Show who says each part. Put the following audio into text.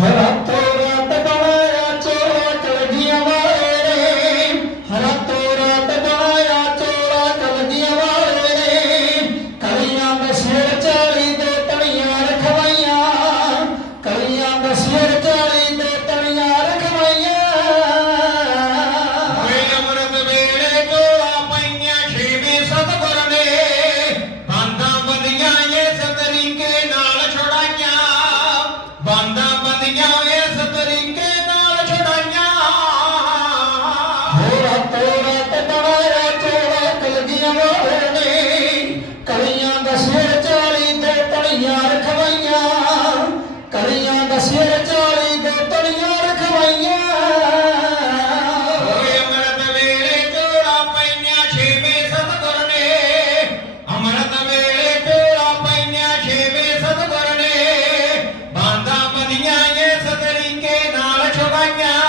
Speaker 1: ਹਰਾ ਤੋਰਾ ਤਬਾਇਆ ਚੋਰਾ ਕਲਗੀਆਂ ਵਾਲੇ ਹਰਾ ਤੋਰਾ ਤਬਾਇਆ ਚੋਰਾ ਕਲਗੀਆਂ ਵਾਲੇ। ਕਲੀਆਂ ਦੇ ਸਿਰ ਚਾਲੀ ਦੇ ਤਣੀਆਂ ਰਖਵਾਈਆਂ। ਕਲੀਆਂ ਦੇ ਸਿਰ ਚਾਲੀ ਦਾ ਰਖਵਾਈਆਂ।
Speaker 2: ਹੋਏ ਵੇਲੇ ਚੋੜਾ ਪਈਆਂ ਛੇਵੇਂ ਸਤਗੁਰ ਨੇ ਵੇਲੇ ਚੋੜਾ ਪਈਆਂ ਛੇਵੇਂ ਸਤਗੁਰ ਨੇ ਬਾਂਦਾ ਬਦੀਆਂ ਨਾਲ ਛੁਡਾਈਆਂ